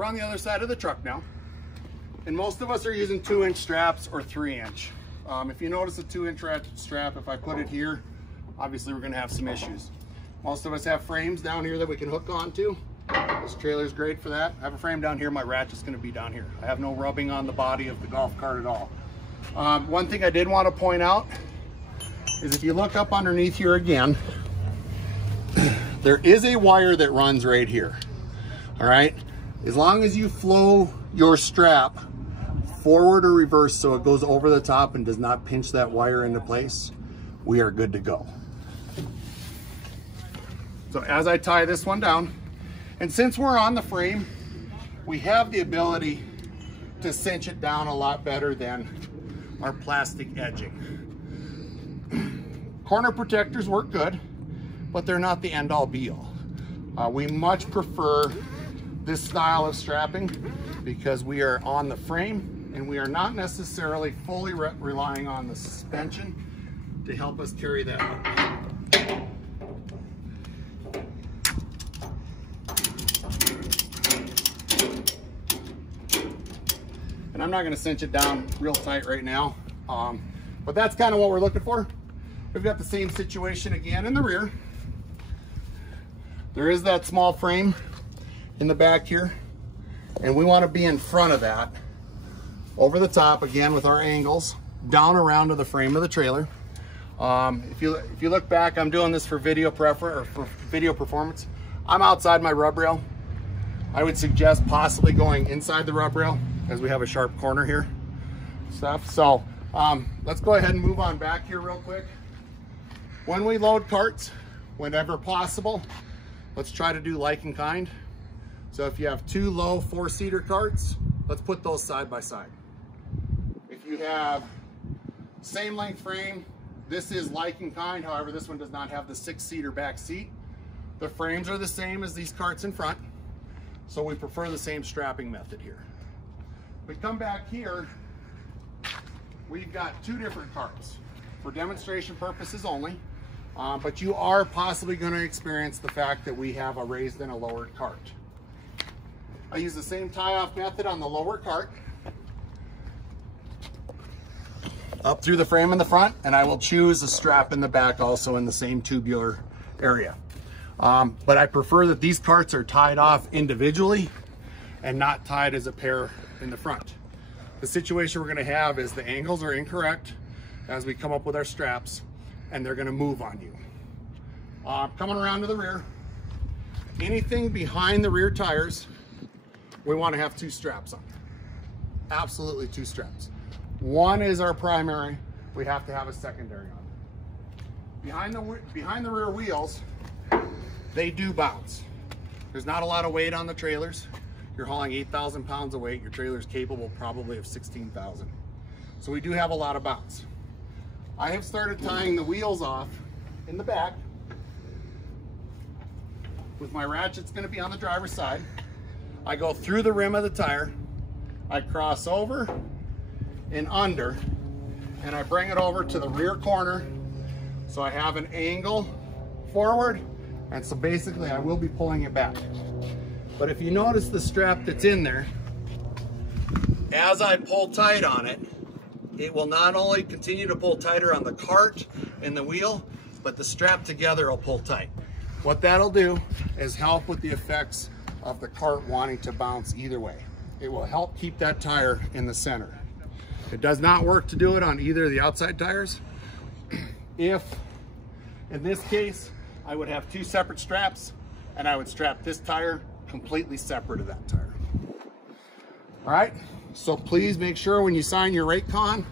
We're on the other side of the truck now. And most of us are using 2-inch straps or 3-inch. If you notice a 2-inch strap, if I put it here, obviously we're gonna have some issues. Most of us have frames down here that we can hook onto. This trailer's great for that. I have a frame down here, my ratchet's gonna be down here. I have no rubbing on the body of the golf cart at all. One thing I did want to point out is if you look up underneath here again, there is a wire that runs right here. All right, as long as you flow your strap forward or reverse so it goes over the top and does not pinch that wire into place, we are good to go. So as I tie this one down, and since we're on the frame, we have the ability to cinch it down a lot better than our plastic edging. Corner protectors work good, but they're not the end all be all. We much prefer this style of strapping because we are on the frame and we are not necessarily fully relying on the suspension to help us carry that load. And I'm not going to cinch it down real tight right now, but that's kind of what we're looking for. We've got the same situation again in the rear. There is that small frame in the back here, and we want to be in front of that, over the top again with our angles, down around to the frame of the trailer. If you look back, I'm doing this for video performance. I'm outside my rub rail. I would suggest possibly going inside the rub rail as we have a sharp corner here. So let's go ahead and move on back here real quick. When we load carts, whenever possible, let's try to do like and kind. So if you have 2 low 4-seater carts, let's put those side by side. If you have same length frame, this is like and kind. However, this one does not have the 6-seater back seat. The frames are the same as these carts in front, so we prefer the same strapping method here. We come back here, we've got 2 different carts for demonstration purposes only, but you are possibly going to experience the fact that we have a raised and a lowered cart. I use the same tie-off method on the lower cart, up through the frame in the front, and I will choose a strap in the back also in the same tubular area. But I prefer that these carts are tied off individually and not tied as a pair in the front. The situation we're going to have is the angles are incorrect as we come up with our straps, and they're going to move on you. Coming around to the rear, anything behind the rear tires, we want to have 2 straps on. Absolutely 2 straps. One is our primary. We have to have a secondary on. Behind the rear wheels, they do bounce. There's not a lot of weight on the trailers. You're hauling 8,000 pounds of weight. Your trailer's capable probably of 16,000. So we do have a lot of bounce. I have started tying the wheels off in the back. With my ratchet's going to be on the driver's side. I go through the rim of the tire. I cross over and under, and I bring it over to the rear corner. So I have an angle forward, and so basically I will be pulling it back. But if you notice the strap that's in there, as I pull tight on it, it will not only continue to pull tighter on the cart and the wheel, but the strap together will pull tight. What that'll do is help with the effects of the cart wanting to bounce either way. It will help keep that tire in the center. It does not work to do it on either of the outside tires. If, in this case, I would have 2 separate straps, and I would strap this tire completely separate of that tire. All right, so please make sure when you sign your rate con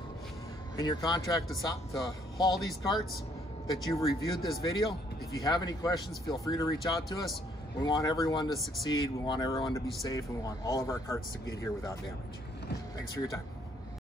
and your contract to haul these carts that you've reviewed this video. If you have any questions, feel free to reach out to us. We want everyone to succeed. We want everyone to be safe. And we want all of our carts to get here without damage. Thanks for your time.